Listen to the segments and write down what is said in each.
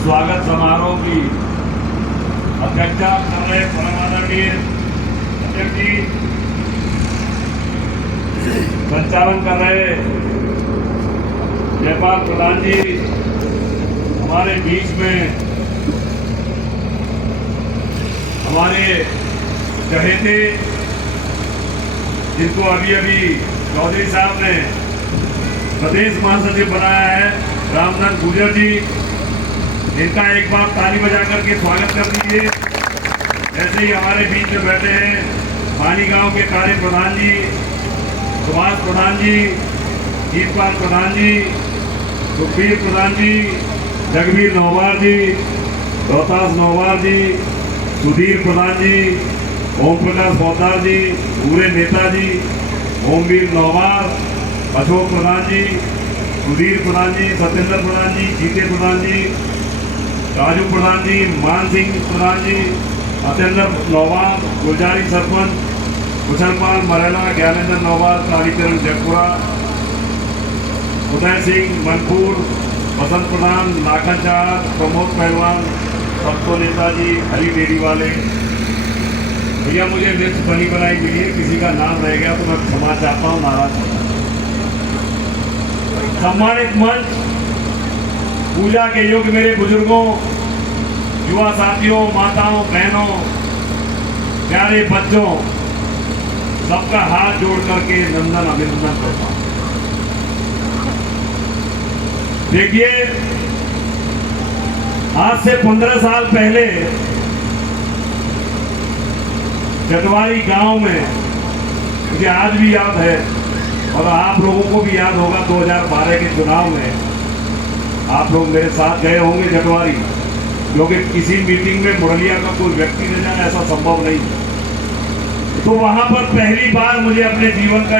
स्वागत समारोह की अध्यक्षता कर रहे परम आदरणीय अध्यक्ष जी, संचालन कर रहे जयपाल प्रधान जी, हमारे बीच में हमारे चहेते जिनको अभी अभी चौधरी साहब ने प्रदेश महासचिव बनाया है, रामधन गुर्जर जी, इनका एक बार ताली बजा करके स्वागत कर दीजिए। ऐसे ही हमारे बीच में बैठे हैं पानी गांव के कार्य प्रधान जी, सुभाष प्रधान जी, जीतपाल प्रधान जी, सुखबीर प्रधान जी, जगबीर नौवार जी, रोहतास नौवार जी, सुधीर प्रधान जी, ओम प्रकाश पोद्दार जी, पूरे नेताजी, ओमवीर नौवार, अशोक प्रधान जी, सुधीर प्रधान जी, सत्येंद्र प्रधान जी, जीते प्रधान जी, राजू प्रधान जी, मान सिंह प्रधान जी, अतेंद्र नौवार, गुलजारी सरपंच, कुशलपाल मरेला, ज्ञानेंद्र नौवार, कालीचरण जगपुरा, उदय सिंह मनपुर, बसंत प्रधान, लाखन चार, प्रमोद पहलवान, सबको नेताजी, हरी डेरी वाले। भैया मुझे लिस्ट बनी बनाई मिली है, किसी का नाम रह गया तो मैं क्षमा चाहता हूँ, नाराज हूँ। सम्मानित मंच, पूजा के योग्य मेरे बुजुर्गों, युवा साथियों, माताओं, बहनों, प्यारे बच्चों, सबका हाथ जोड़ करके नंदन अभिनंदन करता हूं। देखिए, आज से 15 साल पहले जटवारी गांव में, मुझे आज भी याद है और आप लोगों को भी याद होगा, 2012 के चुनाव में आप लोग मेरे साथ गए होंगे जटवारी, क्योंकि किसी मीटिंग में मुरलिया का कोई व्यक्ति न जाए ऐसा संभव नहीं। तो वहां पर पहली बार मुझे अपने जीवन का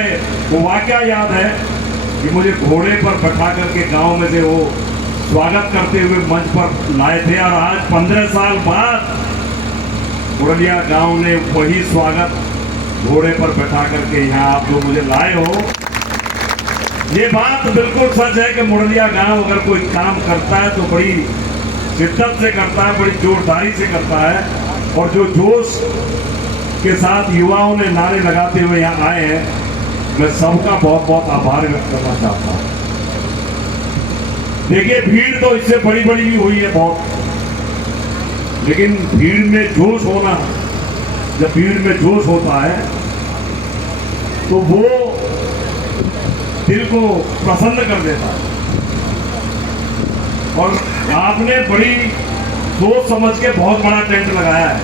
वो वाकया याद है कि मुझे घोड़े पर बैठा करके गांव में से वो स्वागत करते हुए मंच पर लाए थे, और आज 15 साल बाद मुरलिया गांव ने वही स्वागत घोड़े पर बैठा करके यहाँ आप लोग मुझे लाए हो। ये बात बिल्कुल सच है कि मुरलिया गांव अगर कोई काम करता है तो बड़ी शिद्दत से करता है, बड़ी जोरदारी से करता है, और जो जोश के साथ युवाओं ने नारे लगाते हुए यहाँ आए हैं, मैं सबका बहुत बहुत आभार व्यक्त करना चाहता हूँ। देखिए, भीड़ तो इससे बड़ी बड़ी भी हुई है बहुत, लेकिन भीड़ में जोश होना, जब भीड़ में जोश होता है तो वो दिल को प्रसन्न कर देता है। और आपने बड़ी सोच समझ के बहुत बड़ा टेंट लगाया है,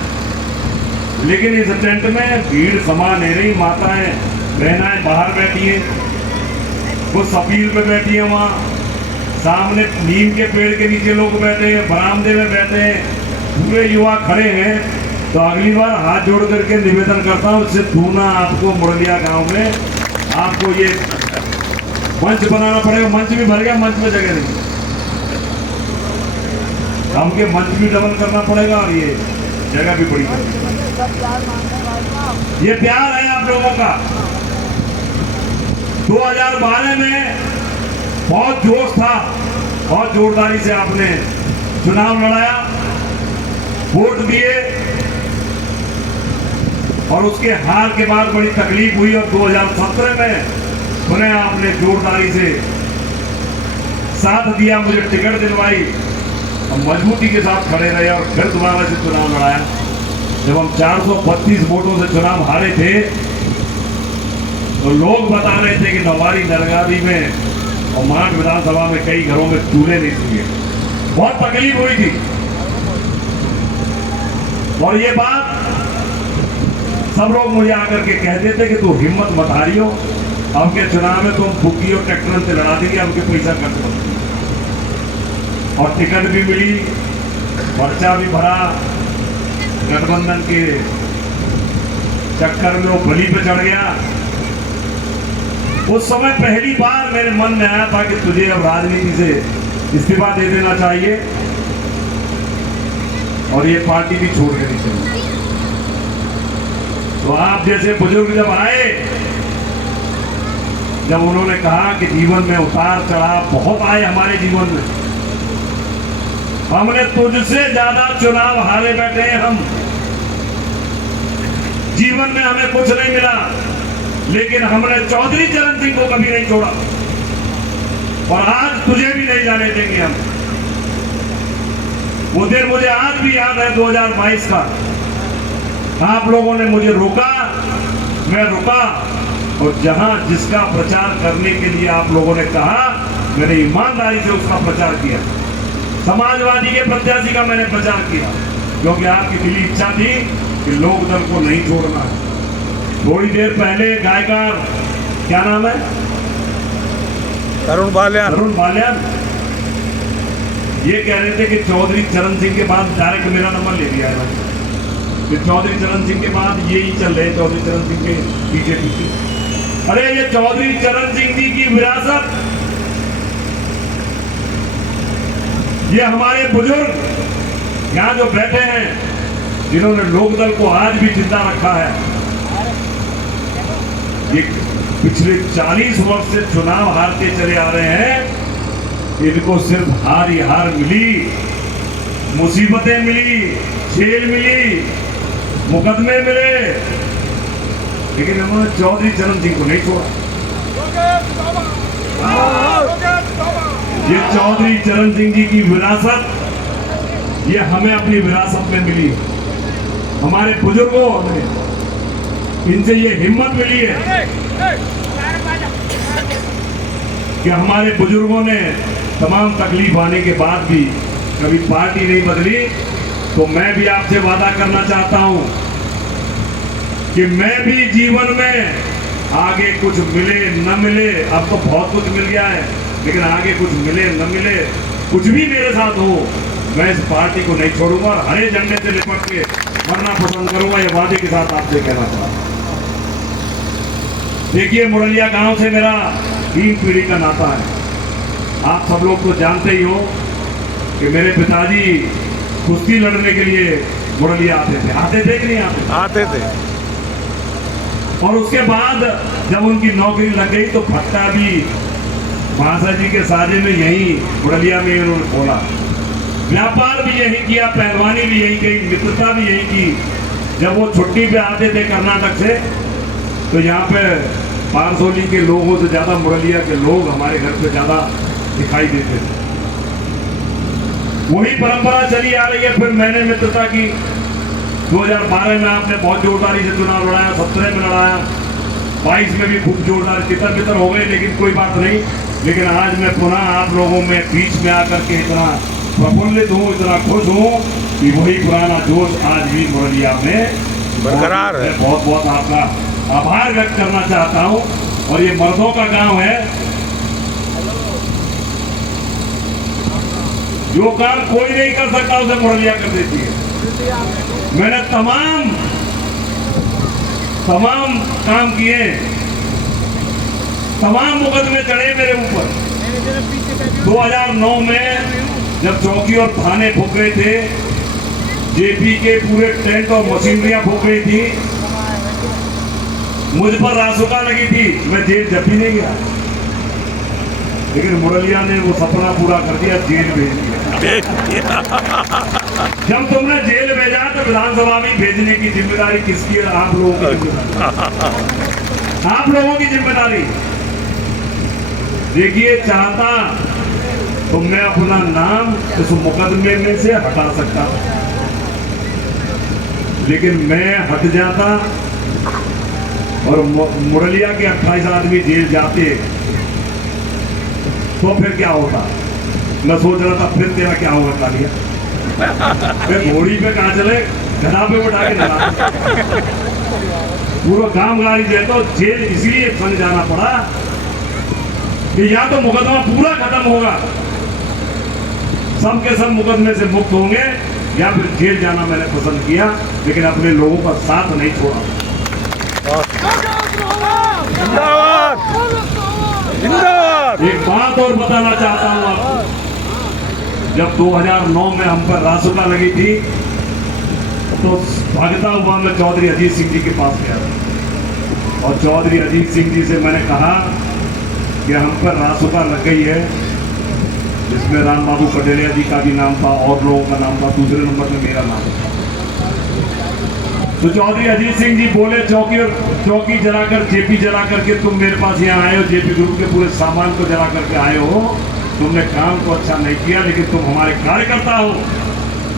लेकिन इस टेंट में भीड़ समा नहीं रही। माताएं बहनाएं बाहर बैठी हैं, वो सफीर पे बैठी है, वहाँ सामने नीम के पेड़ के नीचे लोग बैठे हैं, बरामदे में बैठे हैं, पूरे युवा खड़े हैं। तो अगली बार हाथ जोड़ करके निवेदन करता हूँ, इससे दूना आपको मुरलिया गांव में आपको ये मंच बनाना पड़ेगा। मंच भी भर गया, मंच में जगह नहीं, हमके मंच भी डबल करना पड़ेगा और ये जगह भी बड़ी करनी। ये प्यार है आप लोगों का। 2012 में बहुत जोश था, बहुत जोरदारी से आपने चुनाव लड़ाया, वोट दिए, और उसके हार के बाद बड़ी तकलीफ हुई, और 2017 में पुनः आपने जोरदारी से साथ दिया, मुझे टिकट दिलवाई और मजबूती के साथ खड़े रहे, और फिर दोबारा से चुनाव लड़ाया। जब हम 432 वोटों से चुनाव हारे थे तो लोग बता रहे थे कि नवारी नरगावी में और मांड विधानसभा में कई घरों में चूल्हे नहीं सूखे, बहुत तकलीफ हुई थी। और ये बात सब लोग मुझे आकर के कहते थे कि तू हिम्मत मत हारियो, अब के चुनाव में तुम बुकी और ट्रैक्टर से लड़ा देंगे, अब के पैसा खर्च कर। और टिकट भी मिली, पर्चा भी भरा, गठबंधन के चक्कर में वो बलि पे चढ़ गया। उस समय पहली बार मेरे मन में आया था कि तुझे अब राजनीति से इस्तीफा दे देना चाहिए और ये पार्टी भी छोड़ देनी चाहिए। तो आप जैसे बुजुर्ग जब आए, जब उन्होंने कहा कि जीवन में उतार चढ़ाव बहुत आए हमारे जीवन में, हमने तुझसे ज्यादा चुनाव हारे बैठे हैं हम। जीवन में हमें कुछ नहीं मिला, लेकिन हमने चौधरी चरण सिंह को कभी नहीं छोड़ा, और आज तुझे भी नहीं जाने देंगे हम। वो दिन मुझे आज भी याद है, 2022 का। आप लोगों ने मुझे रोका, मैं रुका, और जहां जिसका प्रचार करने के लिए आप लोगों ने कहा, मैंने ईमानदारी से उसका प्रचार किया। समाजवादी के प्रत्याशी का मैंने प्रचार किया, क्योंकि आपकी दिली इच्छा थी कि लोकदल को नहीं छोड़ना है। थोड़ी देर पहले गायकार, क्या नाम है, तरुण बालियान, ये कह रहे थे कि चौधरी चरण सिंह के बाद डायरेक्ट मेरा नंबर ले लिया है। फिर चौधरी चरण सिंह के बाद यही चल रहे, चौधरी चरण सिंह के पीछे पीछे। अरे ये चौधरी चरण सिंह जी की विरासत, ये हमारे बुजुर्ग यहाँ जो बैठे हैं, जिन्होंने लोकदल को आज भी जिंदा रखा है, ये पिछले 40 वर्ष से चुनाव हारते चले आ रहे हैं। इनको सिर्फ हार ही हार मिली, मुसीबतें मिली, जेल मिली, मुकदमे मिले, लेकिन उन्होंने चौधरी चरण सिंह को नहीं छोड़ा। ये चौधरी चरण सिंह जी की विरासत, ये हमें अपनी विरासत में मिली है। हमारे बुजुर्गों ने, इनसे ये हिम्मत मिली है कि हमारे बुजुर्गों ने तमाम तकलीफ आने के बाद भी कभी पार्टी नहीं बदली। तो मैं भी आपसे वादा करना चाहता हूं कि मैं भी जीवन में आगे कुछ मिले न मिले, अब तो बहुत कुछ मिल गया है, लेकिन आगे कुछ मिले न मिले, कुछ भी मेरे साथ हो, मैं इस पार्टी को नहीं छोड़ूंगा और हरे झंडे से लिपट के मरना पसंद करूंगा। ये वादे के साथ आपसे कहना चाहता हूं। देखिए, मुरलिया गांव से मेरा 3 पीढ़ी का नाता है। आप सब लोग तो जानते ही हो कि मेरे पिताजी कुश्ती लड़ने के लिए मुरलिया आते थे कि नहीं आते थे। और उसके बाद जब उनकी नौकरी लग गई तो भट्टा भी महाशय जी के साजे में यही मुरलिया में उन्होंने खोला। व्यापार भी यही किया, पहलवानी भी यही की, मित्रता भी यही की। जब वो छुट्टी पे आते थे कर्नाटक से, तो यहाँ पे पारसोली के लोगों से ज्यादा मुरलिया के लोग हमारे घर पे ज्यादा दिखाई देते थे। वही परंपरा चली आ रही है। फिर मैंने मित्रता की। 2012 में आपने बहुत जोरदारी से चुनाव लड़ाया, 17 में लड़ाया, 22 में भी खूब जोरदार तितर हो गए, लेकिन कोई बात नहीं। लेकिन आज मैं पुनः आप लोगों में बीच में आकर के इतना प्रफुल्लित हूँ, इतना खुश हूँ कि वही पुराना जोश आज भी मुरलिया में बरकरार है। बहुत बहुत आपका आभार व्यक्त करना चाहता हूँ। और ये मर्दों का गांव है, जो काम कोई नहीं कर सकता उसे मुरलिया कर देती है। मैंने तमाम काम किए, तमाम मुकदमे चढ़े मेरे ऊपर। 2009 में जब चौकी और थाने फूक रहे थे, जेपी के पूरे टेंट और मशीनरियां फूक रही थी, मुझ पर रासुका लगी थी, मैं जेल जब भी नहीं गया। लेकिन मुरलिया ने वो सपना पूरा कर दिया, जेल भेज दिया। जब तुमने जेल भेजा तो विधानसभा में भेजने की जिम्मेदारी किसकी है? आप लोगों की जिम्मेदारी, आप लोगों की जिम्मेदारी। देखिए, चाहता तो मैं अपना नाम इस मुकदमे में से हटा सकता, लेकिन मैं हट जाता और मुरलिया के 28 आदमी जेल जाते तो फिर क्या होता? मैं सोच रहा था फिर तेरा क्या होगा कालिया? मैं घोड़ी पे कहाँ चले, गधा पे उठा के चला, पूरा काम गाड़ी दे। तो जेल इसलिए संग जाना पड़ा कि या तो मुकदमा पूरा खत्म होगा, सब के सब मुकदमे से मुक्त होंगे, या फिर जेल जाना मैंने पसंद किया, लेकिन अपने लोगों का साथ नहीं छोड़ा। एक बात और बताना चाहता हूं आपको। जब 2009 में हम पर रासुका लगी थी, तो भागता हुआ मैं चौधरी अजीत सिंह जी के पास गया और चौधरी अजीत सिंह जी से मैंने कहा कि हम पर रासुका लग गई है, जिसमें राम बाबू पटेलिया जी का भी नाम था और लोगों का नाम था, दूसरे नंबर में मेरा नाम था। तो चौधरी अजीत सिंह जी बोले चौकी जला कर, जेपी जला करके तुम मेरे पास यहाँ आए हो, जेपी ग्रुप के पूरे सामान को जला करके आए हो, तुमने काम तो अच्छा नहीं किया, लेकिन तुम हमारे कार्यकर्ता हो,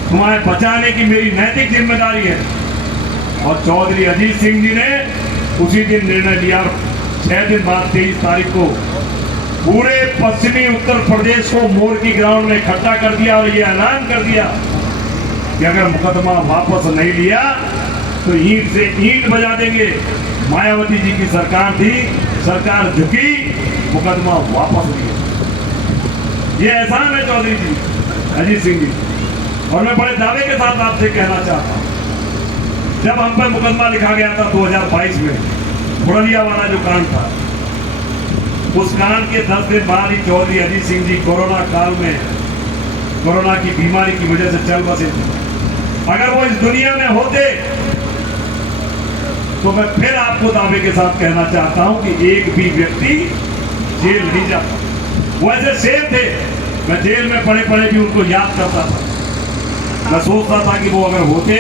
तुम्हारे बचाने की मेरी नैतिक जिम्मेदारी है। और चौधरी अजीत सिंह जी ने उसी दिन निर्णय लिया। 6 दिन बाद 23 तारीख को पूरे पश्चिमी उत्तर प्रदेश को मोर की ग्राउंड में इकट्ठा कर दिया और ये ऐलान कर दिया कि अगर मुकदमा वापस नहीं लिया तो ईंट से ईंट बजा देंगे। मायावती जी की सरकार थी, सरकार झुकी, मुकदमा वापस लिया। ये एहसान है चौधरी जी, अजीत सिंह जी। और मैं बड़े दावे के साथ आपसे कहना चाहता हूं, जब हम पर मुकदमा लिखा गया था 2022 में, बुरलिया वाला जो कांड था, उस कांड के 10 दिन बाद ही चौधरी अजीत सिंह जी कोरोना काल में, कोरोना की बीमारी की वजह से चल बसे थे। अगर वो इस दुनिया में होते तो मैं फिर आपको दावे के साथ कहना चाहता हूं कि एक भी व्यक्ति जेल नहीं जाता। वो ऐसे शेर थे, मैं जेल में पड़े पड़े भी उनको याद करता था। मैं सोचता था कि वो अगर होते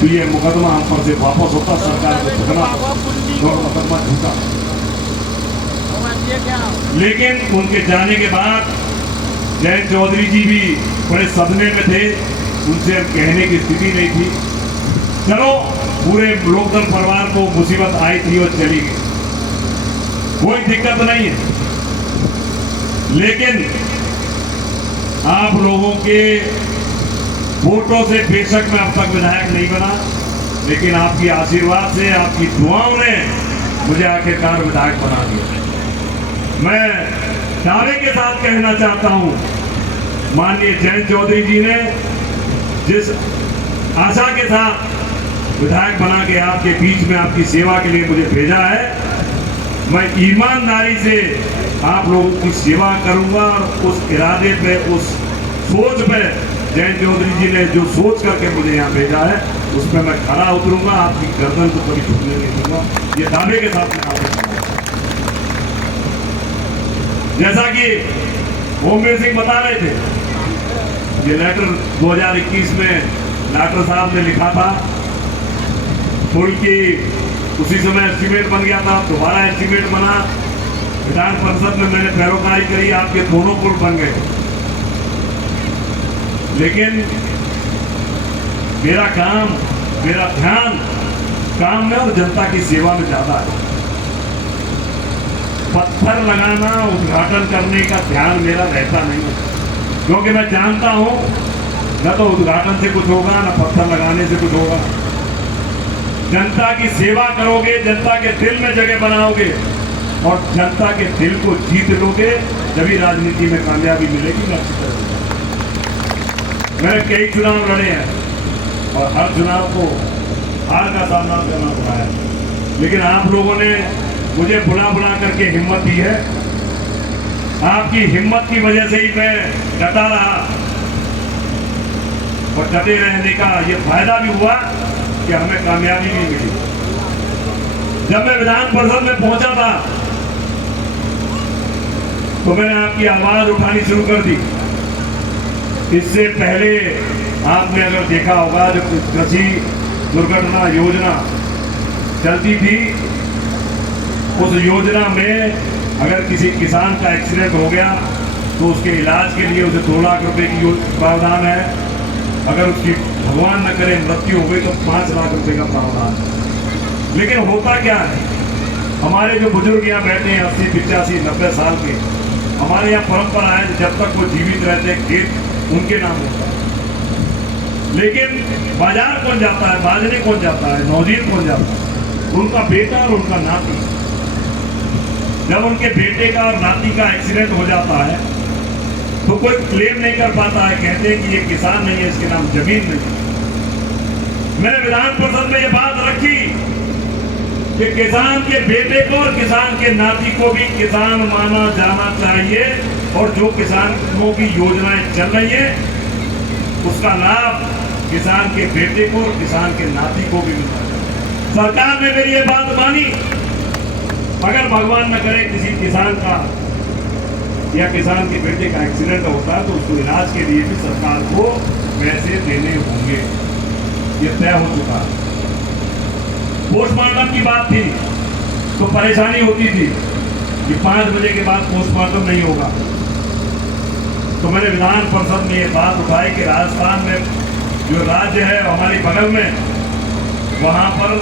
तो ये मुकदमा हम पर से वापस होता, सरकार को झुकना और मुकदमा झुका। लेकिन उनके जाने के बाद जयंत चौधरी जी भी बड़े सदमे में थे, उनसे अब कहने की स्थिति नहीं थी। चलो, पूरे लोकदल परिवार को मुसीबत आई थी और चली गई, कोई दिक्कत नहीं है। लेकिन आप लोगों के वोटों से बेशक मैं अब तक विधायक नहीं बना, लेकिन आपकी आशीर्वाद से, आपकी दुआओं ने मुझे आखिरकार विधायक बना दिया। मैं दावे के साथ कहना चाहता हूं, माननीय जयंत चौधरी जी ने जिस आशा के साथ विधायक बना के आपके बीच में आपकी सेवा के लिए मुझे भेजा है, मैं ईमानदारी से आप लोगों की सेवा करूंगा। और उस इरादे पे, उस सोच पे, जयंत चौधरी जी ने जो सोच करके मुझे यहाँ भेजा है, उस पर मैं खरा उतरूंगा, आपकी गर्दन को कभी झुकने नहीं दूंगा। ये दावे के साथ मैं आपको कहूंगा। जैसा कि ओमवीर सिंह बता रहे थे, ये लेटर 2021 में डॉक्टर साहब ने लिखा था, पुल की उसी समय एस्टीमेट बन गया था, दोबारा एस्टीमेट बना, विधान परिषद में मैंने पैरोकारी करी, आपके दोनों पुल बन गए। लेकिन मेरा काम, मेरा ध्यान काम में और जनता की सेवा में ज्यादा है। पत्थर लगाना, उद्घाटन करने का ध्यान मेरा रहता नहीं है, क्योंकि मैं जानता हूं न तो उद्घाटन से कुछ होगा, न पत्थर लगाने से कुछ होगा। जनता की सेवा करोगे, जनता के दिल में जगह बनाओगे और जनता के दिल को जीत लोगे, तभी राजनीति में कामयाबी मिलेगी। मैंने कई चुनाव लड़े हैं और हर चुनाव को हार का सामना करना पड़ा है, लेकिन आप लोगों ने मुझे बुला बुला करके हिम्मत दी है। आपकी हिम्मत की वजह से ही मैं डटा रहा और डटे रहने का ये फायदा भी हुआ कि हमें कामयाबी भी मिली। जब मैं विधान परिषद में पहुंचा था तो मैंने आपकी आवाज उठानी शुरू कर दी। इससे पहले आपने अगर देखा होगा, जो कृषि दुर्घटना योजना चलती थी, उस योजना में अगर किसी किसान का एक्सीडेंट हो गया तो उसके इलाज के लिए उसे 2 लाख रुपए की प्रावधान है। अगर उसकी भगवान न करे मृत्यु हो गई तो 5 लाख रुपए का प्रावधान है। लेकिन होता क्या है, हमारे जो बुजुर्ग यहाँ बैठे हैं 80, 85, 90 साल के, हमारे यहाँ परंपरा है जब तक वो जीवित रहते हैं खेत उनके नाम होता है। लेकिन बाजार कौन जाता है, बाजरे कौन जाता है, नौजीर कौन जाता है? उनका बेटा और उनका नाती। जब उनके बेटे का और नाती का एक्सीडेंट हो जाता है तो कोई क्लेम नहीं कर पाता है, कहते हैं कि ये किसान नहीं है, इसके नाम जमीन नहीं। मैंने विधान परिषद में ये बात रखी कि किसान के बेटे को और किसान के नाती को भी किसान माना जाना चाहिए, और जो किसानों की योजनाएं चल रही है उसका लाभ किसान के बेटे को और किसान के नाती को भी मिलता है। सरकार ने मेरी ये बात मानी। अगर भगवान न करे किसी किसान का या किसान के बेटे का एक्सीडेंट होता है तो उसको इलाज के लिए भी सरकार को पैसे देने होंगे, ये तय हो चुका है। पोस्टमार्टम की बात थी तो परेशानी होती थी कि 5 बजे के बाद पोस्टमार्टम नहीं होगा, तो मैंने विधान परिषद में ये बात उठाई कि राजस्थान में जो राज्य है हमारे बगल में, वहाँ पर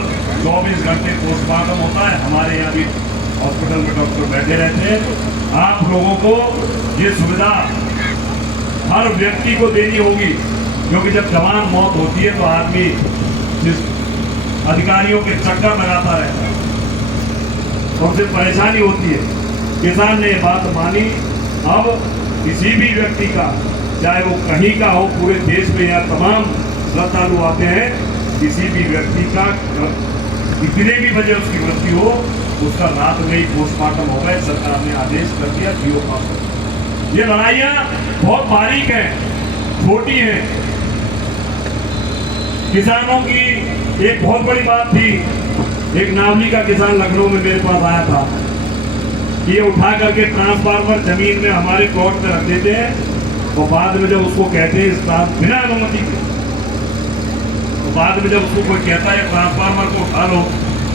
24 घंटे पोस्टमार्टम होता है। हमारे यहाँ भी हॉस्पिटल में डॉक्टर बैठे रहते हैं। आप लोगों को ये सुविधा हर व्यक्ति को देनी होगी, क्योंकि जब जवान मौत होती है तो आदमी जिस अधिकारियों के चक्कर लगाता रहता है तो उसे परेशानी होती है। किसान ने ये बात मानी। अब किसी भी व्यक्ति का, चाहे वो कहीं का हो, पूरे देश में या तमाम श्रद्धालु आते हैं, किसी भी व्यक्ति का कितने भी बजे उसकी मृत्यु हो, उसका रात में ही पोस्टमार्टम हो गए। सरकार ने आदेश कर दिया, जीओ पास कर दिया। ये लड़ाइयाँ बहुत बारीक हैं, छोटी हैं। किसानों की एक बहुत बड़ी बात थी, एक नावली का किसान लखनऊ में मेरे पास आया था, ये उठा करके ट्रांसफार्मर जमीन में हमारे प्लॉट में रख देते हैं और बाद में जब उसको कहते हैं बिना अनुमति के, तो बाद में जब उसको कोई कहता है ट्रांसफार्मर को उठा लो,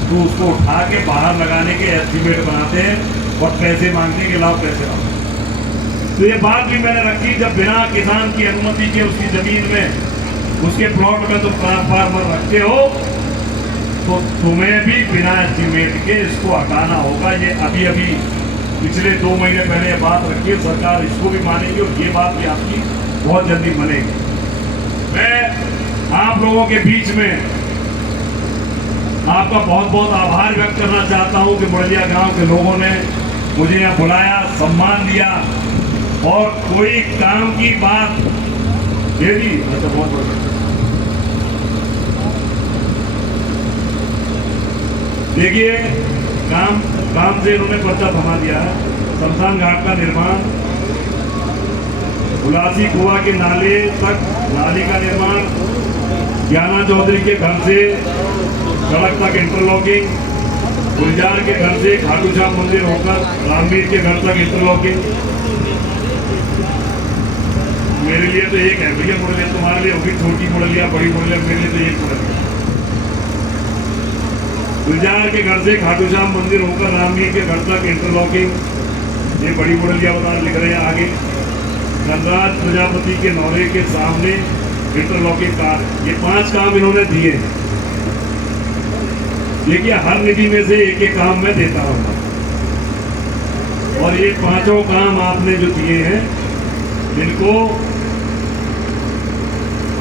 तो उसको उठा के बाहर लगाने के एस्टीमेट बनाते हैं और पैसे मांगते हैं कि लाओ पैसे लाओ। तो ये बात भी मैंने रखी, जब बिना किसान की अनुमति के उसकी जमीन में, उसके प्लॉट में तुम ट्रांसफार्मर रखते हो तो तुम्हें भी बिना एस्टीमेट के इसको हटाना होगा। ये अभी अभी पिछले 2 महीने पहले ये बात रखी है, सरकार इसको भी मानेगी और ये बात भी आपकी बहुत जल्दी बनेगी। मैं आप लोगों के बीच में आपका बहुत बहुत आभार व्यक्त करना चाहता हूं कि मुरलिया गांव के लोगों ने मुझे यहाँ बुलाया, सम्मान दिया और कोई काम की बात दे दी। अच्छा, बहुत बहुत देखिए, काम से इन्होंने पर्चा थमा दिया है। शमशान घाट का निर्माण, उलासी कुआ के नाले तक नाली का निर्माण, ज्ञाना चौधरी के घर से सड़क तक इंटरलॉकिंग, गुलजार के घर से खाटू श्याम मंदिर होकर रामवीर के घर तक इंटरलॉकिंग। मेरे लिए तो एक है भैया मुरलिया, तुम्हारे लिए होगी छोटी मुरलिया, बड़ी मुरलिया, मेरे लिए तो एक मुरलिया। गुलजार के घर से खाटू श्याम मंदिर होकर रामवीर के घर तक इंटरलॉकिंग, ये बड़ी मुरलिया बता लिख रहे हैं आगे। धनराज प्रजापति के नौरे के सामने इंटरलॉकिंग का, ये 5 काम इन्होंने दिए। देखिए, हर निधि में से एक एक काम मैं देता हूँ और ये 5 काम आपने जो दिए हैं, इनको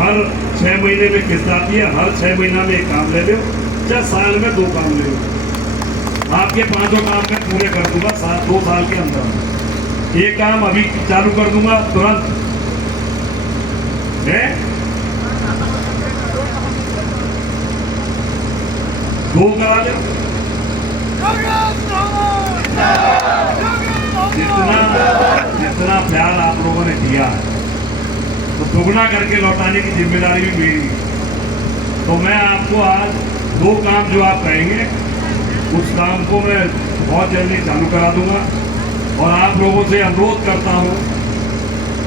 हर 6 महीने में किस्त आती है, हर 6 महीना में एक काम ले लो, चाहे साल में 2 काम ले लो। आपके 5 काम मैं पूरे कर दूंगा 2 साल के अंदर। एक काम अभी चालू कर दूंगा तुरंत है, 2 करा दे। जितना प्यार आप लोगों ने दिया तो दुगना करके लौटाने की जिम्मेदारी भी मेरी। तो मैं आपको आज 2 काम जो आप कहेंगे, उस काम को मैं बहुत जल्दी चालू करा दूंगा। और आप लोगों से अनुरोध करता हूं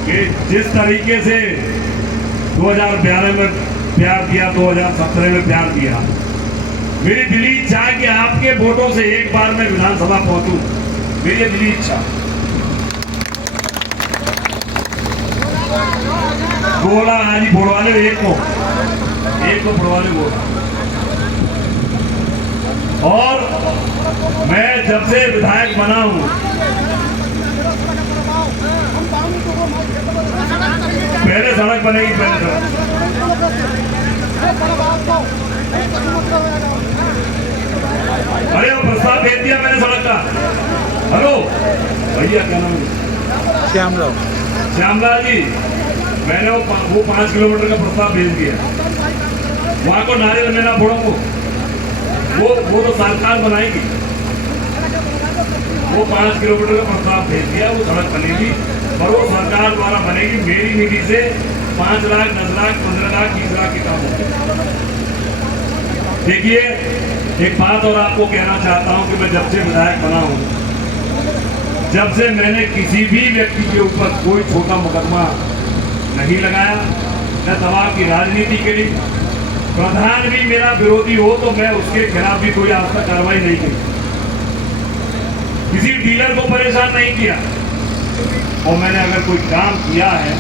कि जिस तरीके से 2011 में प्यार दिया, 2017 में प्यार दिया, मेरी दिली इच्छा है कि आपके वोटों से एक बार मैं विधानसभा पहुंचूं, मेरी दिली इच्छा। गोला आज ही फोड़वा ले, एक को फोड़वा ले गोला। और मैं जब से विधायक बना हूं, पहले सड़क बनेगी, पहले सड़क। अरे वो प्रस्ताव भेज दिया मैंने सड़क का। हेलो भैया, क्या नाम है? श्यामलाल जी, मैंने वो 5 किलोमीटर का प्रस्ताव भेज दिया। वहां को नारियल में ना फोड़ो, वो तो सरकार बनाएगी। वो 5 किलोमीटर का प्रस्ताव भेज दिया, वो सड़क बनेगी और वो सरकार द्वारा बनेगी। मेरी निधि से 5 लाख, 10 लाख, 15 लाख, 20 लाख के काम होंगे। देखिए, एक बात और आपको कहना चाहता हूं कि मैं जब से विधायक बना हूं, जब से मैंने किसी भी व्यक्ति के ऊपर कोई छोटा मुकदमा नहीं लगाया, न दबाव की राजनीति करी, प्रधान भी मेरा विरोधी हो तो मैं उसके खिलाफ भी कोई आज तक कार्रवाई नहीं की, किसी डीलर को परेशान नहीं किया। और मैंने अगर कोई काम किया है